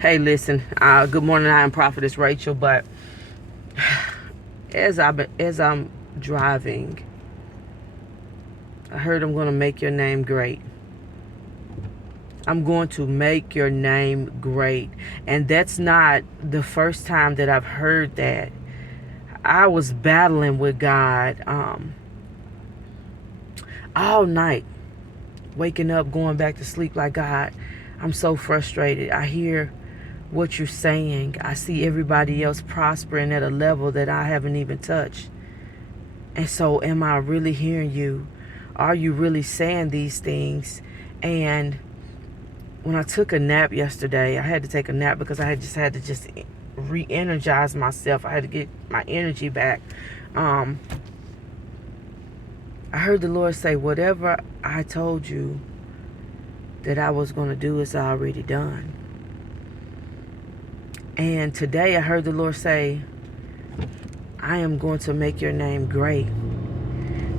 Hey, listen. Good morning. I am Prophetess Rachel. But as I'm driving, I heard I'm going to make your name great. I'm going to make your name great, and that's not the first time that I've heard that. I was battling with God all night, waking up, going back to sleep. Like, God, I'm so frustrated. I hear what you're saying. I see everybody else prospering at a level that I haven't even touched. And so, am I really hearing you? Are you really saying these things? And when I took a nap yesterday, I had to take a nap because I had to re-energize myself. I had to get my energy back. I heard the Lord say, whatever I told you that I was going to do is already done. And today I heard the Lord say, I am going to make your name great.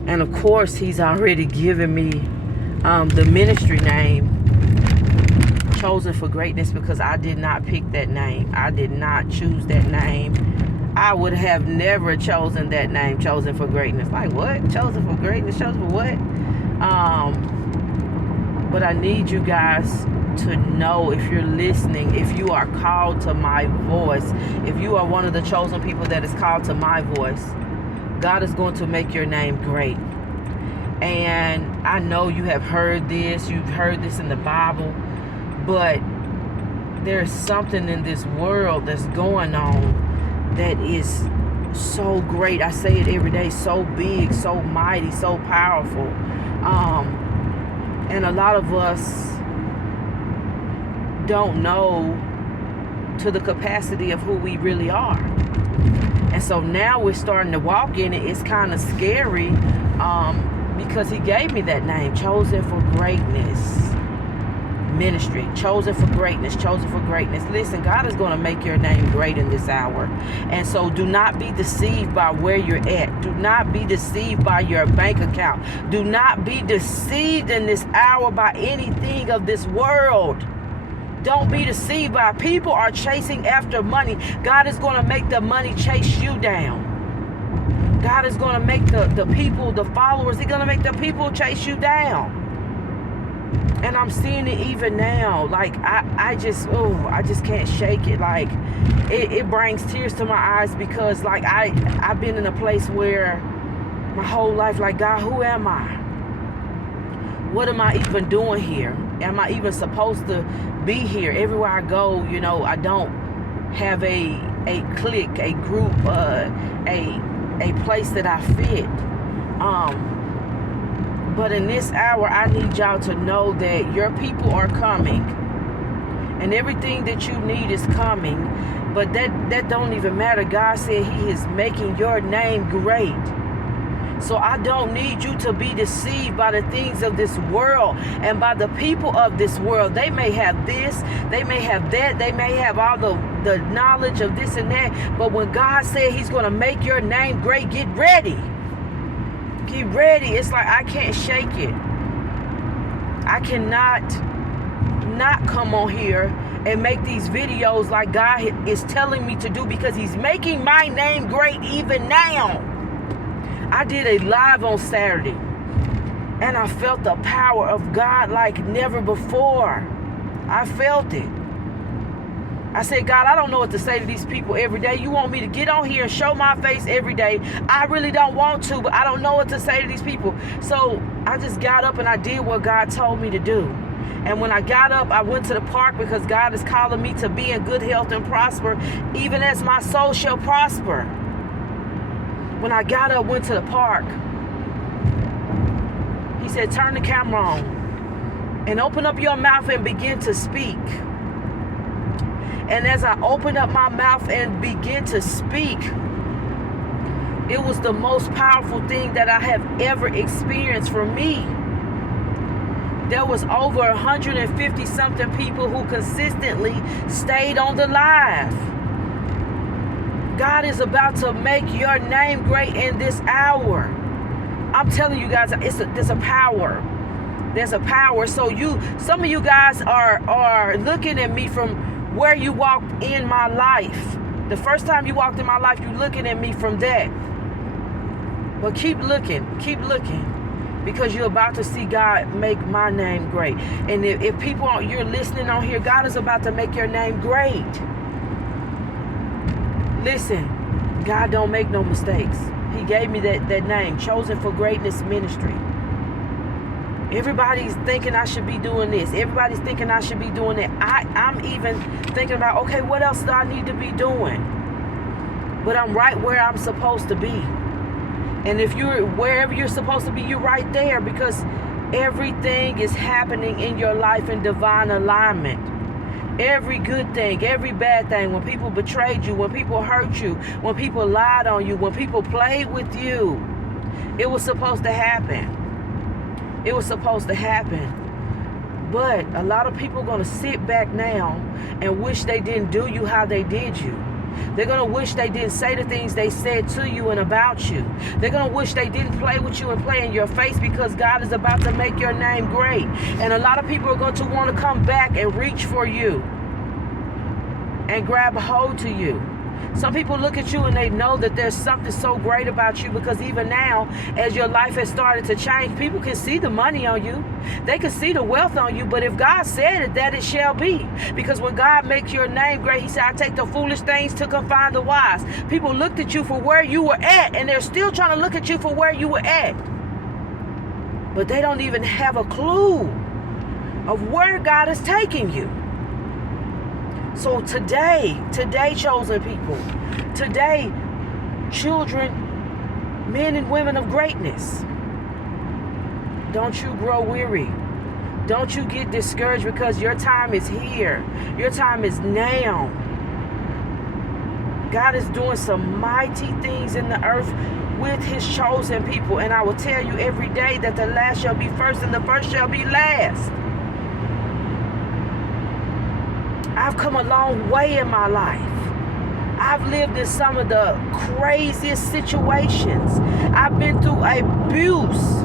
And of course, He's already given me the ministry name, Chosen for Greatness, because I did not pick that name. I did not choose that name. I would have never chosen that name, Chosen for Greatness. Like, what? Chosen for Greatness? Chosen for what? But I need you guys to know, if you're listening, if you are called to my voice, if you are one of the chosen people that is called to my voice, God is going to make your name great. And I know you have heard this, you've heard this in the Bible, but there's something in this world that's going on that is so great. I say it every day, so big, so mighty, so powerful. And a lot of us don't know to the capacity of who we really are. And so now we're starting to walk in it. It's kind of scary because He gave me that name, Chosen for Greatness Ministry. Chosen for Greatness. Chosen for Greatness. Listen, God is going to make your name great in this hour. And so do not be deceived by where you're at. Do not be deceived by your bank account. Do not be deceived in this hour by anything of this world. Don't be deceived by people are chasing after money. God is going to make the money chase you down. God is going to make the people, the followers, He's going to make the people chase you down. And I'm seeing it even now. Like, I just can't shake it. Like, it brings tears to my eyes because, like, I've been in a place where my whole life, like, God, who am I? What am I even doing here? Am I even supposed to be here? Everywhere I go, I don't have a clique, a group, a place that I fit. But in this hour, I need y'all to know that your people are coming. And everything that you need is coming. But that don't even matter. God said He is making your name great. So I don't need you to be deceived by the things of this world and by the people of this world. They may have this, they may have that, they may have all the knowledge of this and that. But when God said He's going to make your name great, get ready. Get ready. It's like I can't shake it. I cannot not come on here and make these videos like God is telling me to do, because He's making my name great even now. I did a live on Saturday, and I felt the power of God like never before. I felt it. I said, God, I don't know what to say to these people every day. You want me to get on here and show my face every day? I really don't want to, but I don't know what to say to these people. So I just got up and I did what God told me to do. And when I got up, I went to the park because God is calling me to be in good health and prosper, even as my soul shall prosper. When I got up, went to the park, He said, turn the camera on and open up your mouth and begin to speak. And as I opened up my mouth and began to speak, it was the most powerful thing that I have ever experienced for me. There was over 150 something people who consistently stayed on the live. God is about to make your name great in this hour. I'm telling you guys, there's a power. There's a power. So some of you guys are looking at me from where you walked in my life. The first time you walked in my life, you looking at me from that. But keep looking, because you're about to see God make my name great. And if people you're listening on here, God is about to make your name great. Listen, God don't make no mistakes. He gave me that name, Chosen for Greatness Ministry. Everybody's thinking I should be doing this. Everybody's thinking I should be doing that. I'm even thinking about, okay, what else do I need to be doing? But I'm right where I'm supposed to be. And if you're wherever you're supposed to be, you're right there, because everything is happening in your life in divine alignment. Every good thing, every bad thing, when people betrayed you, when people hurt you, when people lied on you, when people played with you, it was supposed to happen. It was supposed to happen. But a lot of people are going to sit back now and wish they didn't do you how they did you. They're going to wish they didn't say the things they said to you and about you. They're going to wish they didn't play with you and play in your face, because God is about to make your name great. And a lot of people are going to want to come back and reach for you and grab a hold to you. Some people look at you and they know that there's something so great about you, because even now, as your life has started to change, people can see the money on you. They can see the wealth on you. But if God said it, that it shall be. Because when God makes your name great, he said, I take the foolish things to confound the wise. People looked at you for where you were at, and they're still trying to look at you for where you were at. But they don't even have a clue of where God is taking you. So today, chosen people, today, children, men and women of greatness, don't you grow weary. Don't you get discouraged, because your time is here. Your time is now. God is doing some mighty things in the earth with his chosen people. And I will tell you every day that the last shall be first and the first shall be last. I've come a long way in my life. I've lived in some of the craziest situations. I've been through abuse.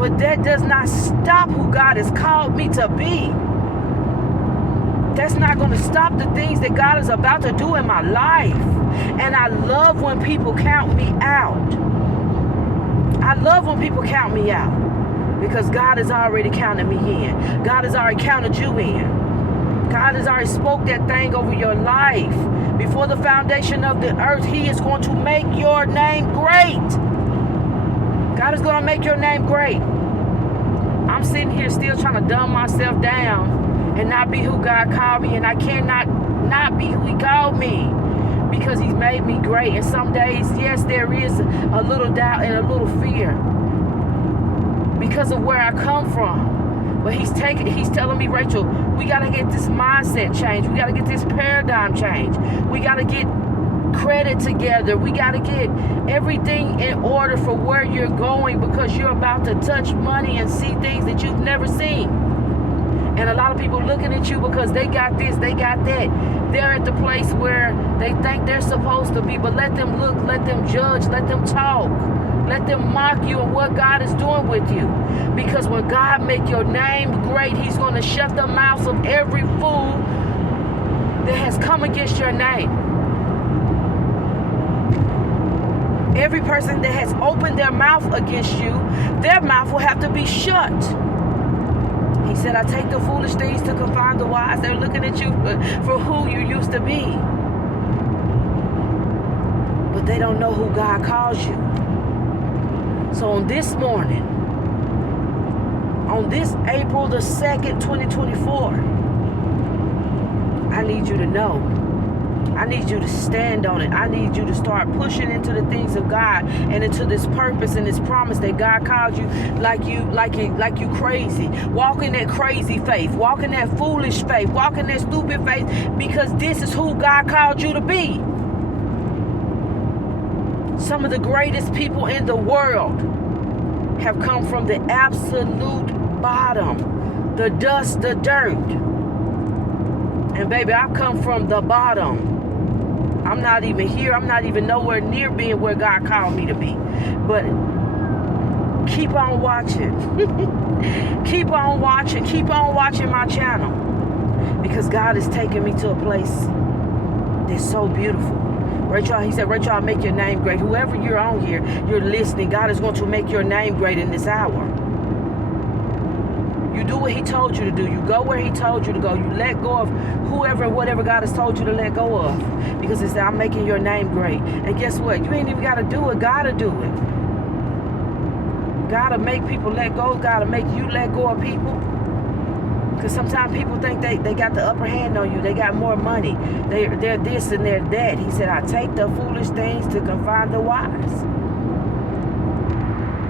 But that does not stop who God has called me to be. That's not going to stop the things that God is about to do in my life. And I love when people count me out. I love when people count me out. Because God has already counted me in. God has already counted you in. God has already spoke that thing over your life. Before the foundation of the earth, he is going to make your name great. God is going to make your name great. I'm sitting here still trying to dumb myself down and not be who God called me. And I cannot not be who he called me, because he's made me great. And some days, yes, there is a little doubt and a little fear, because of where I come from. But he's telling me, Rachel, we got to get this mindset change. We got to get this paradigm change. We got to get credit together. We got to get everything in order for where you're going, because you're about to touch money and see things that you've never seen. And a lot of people looking at you because they got this, they got that. They're at the place where they think they're supposed to be, but let them look, let them judge, let them talk. Let them mock you and what God is doing with you. Because when God make your name great, he's going to shut the mouths of every fool that has come against your name. Every person that has opened their mouth against you, their mouth will have to be shut. He said, I take the foolish things to confound the wise. They're looking at you for who you used to be. But they don't know who God calls you. So on this morning, on this April the 2nd, 2024, I need you to know. I need you to stand on it. I need you to start pushing into the things of God and into this purpose and this promise that God called you, like you crazy. Walk in that crazy faith. Walk in that foolish faith. Walk in that stupid faith, because this is who God called you to be. Some of the greatest people in the world have come from the absolute bottom, the dust, the dirt. And baby, I've come from the bottom. I'm not even here. I'm not even nowhere near being where God called me to be. But Keep on watching. Keep on watching. Keep on watching my channel. Because God is taking me to a place that's so beautiful. Rachel, he said, Rachel, I'll make your name great. Whoever you're on here, you're listening. God is going to make your name great in this hour. You do what he told you to do. You go where he told you to go. You let go of whoever and whatever God has told you to let go of. Because he said, I'm making your name great. And guess what? You ain't even got to do it. God will do it. God will make people let go. God will make you let go of people. Because sometimes people think they got the upper hand on you. They got more money. They're this and they're that. He said, I take the foolish things to confound the wise.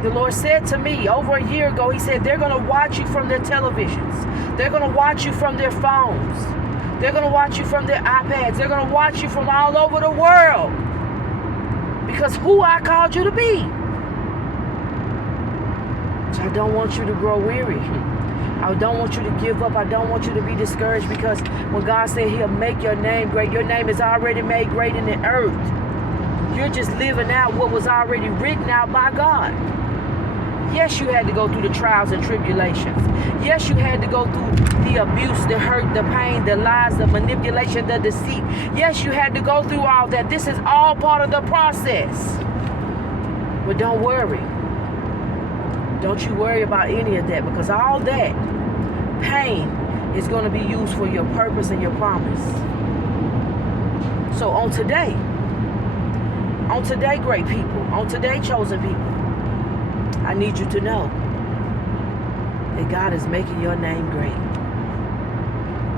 The Lord said to me over a year ago, he said, they're going to watch you from their televisions. They're going to watch you from their phones. They're going to watch you from their iPads. They're going to watch you from all over the world. Because who I called you to be. So I don't want you to grow weary. I don't want you to give up. I don't want you to be discouraged, because when God said he'll make your name great, your name is already made great in the earth. You're just living out what was already written out by God. Yes, you had to go through the trials and tribulations. Yes, you had to go through the abuse, the hurt, the pain, the lies, the manipulation, the deceit. Yes, you had to go through all that. This is all part of the process. But don't worry. Don't you worry about any of that, because all that pain is going to be used for your purpose and your promise. So on today, great people, on today, chosen people, I need you to know that God is making your name great.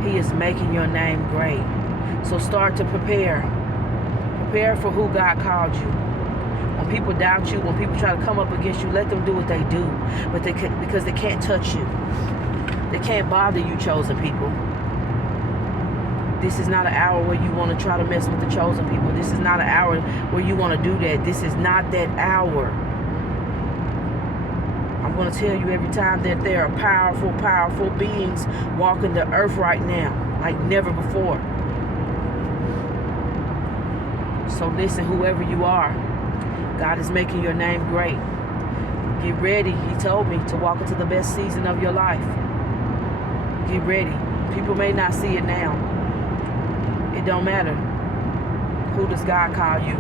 He is making your name great. So start to prepare. Prepare for who God called you. When people doubt you, when people try to come up against you, let them do what they do. But because they can't touch you. They can't bother you, chosen people. This is not an hour where you want to try to mess with the chosen people. This is not an hour where you want to do that. This is not that hour. I'm going to tell you every time that there are powerful, powerful beings walking the earth right now, like never before. So listen, whoever you are, God is making your name great. Get ready. He told me to walk into the best season of your life. Get ready. People may not see it now. It don't matter. Who does God call you?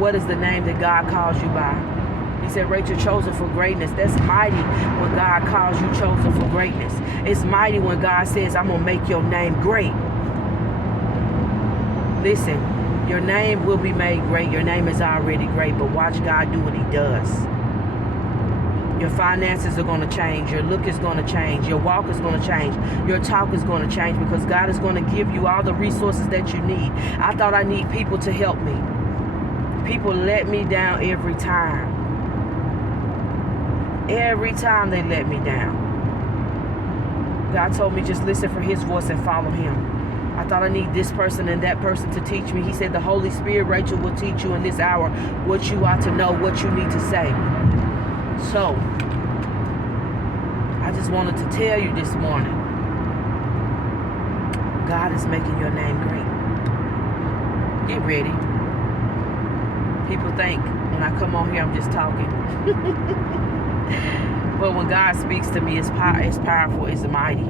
What is the name that God calls you by? He said, Rachel, chosen for greatness. That's mighty when God calls you chosen for greatness. It's mighty when God says, I'm going to make your name great. Listen, your name will be made great. Your name is already great, but watch God do what he does. Your finances are going to change. Your look is going to change. Your walk is going to change. Your talk is going to change, because God is going to give you all the resources that you need. I thought I need people to help me. People let me down every time. Every time they let me down. God told me just listen for his voice and follow him. I thought I need this person and that person to teach me. He said the Holy Spirit, Rachel, will teach you in this hour what you ought to know, what you need to say. So, I just wanted to tell you this morning, God is making your name great. Get ready. People think when I come on here, I'm just talking. But when God speaks to me, it's powerful, it's mighty.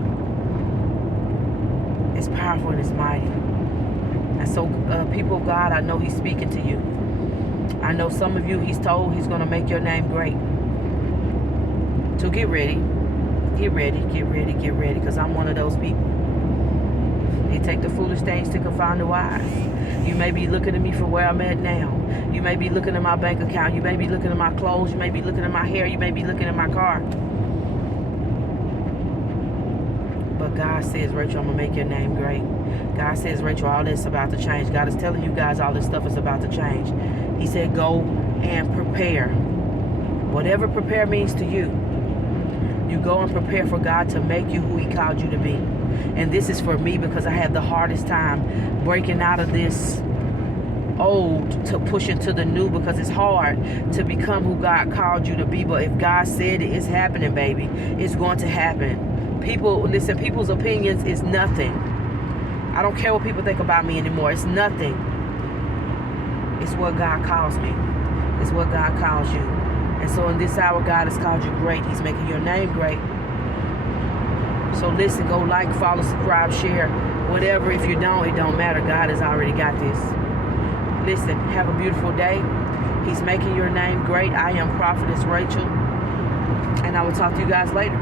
It's powerful and it's mighty. And so, people of God, I know he's speaking to you. I know some of you, he's told he's going to make your name great. So get ready. Get ready, get ready, get ready, because I'm one of those people. They take the foolish things to confound the wise. You may be looking at me for where I'm at now. You may be looking at my bank account. You may be looking at my clothes. You may be looking at my hair. You may be looking at my car. But God says, Rachel, I'm going to make your name great. God says, Rachel, all this is about to change. God is telling you guys all this stuff is about to change. He said, go and prepare. Whatever prepare means to you, you go and prepare for God to make you who he called you to be. And this is for me, because I have the hardest time breaking out of this old to push into the new, because it's hard to become who God called you to be. But if God said it, it's happening, baby. It's going to happen. People, listen, people's opinions is nothing. I don't care what people think about me anymore. It's nothing. It's what God calls me. It's what God calls you. And so in this hour, God has called you great. He's making your name great. So listen, go like, follow, subscribe, share, whatever. If you don't, it don't matter. God has already got this. Listen, have a beautiful day. He's making your name great. I am Prophetess Rachel, and I will talk to you guys later.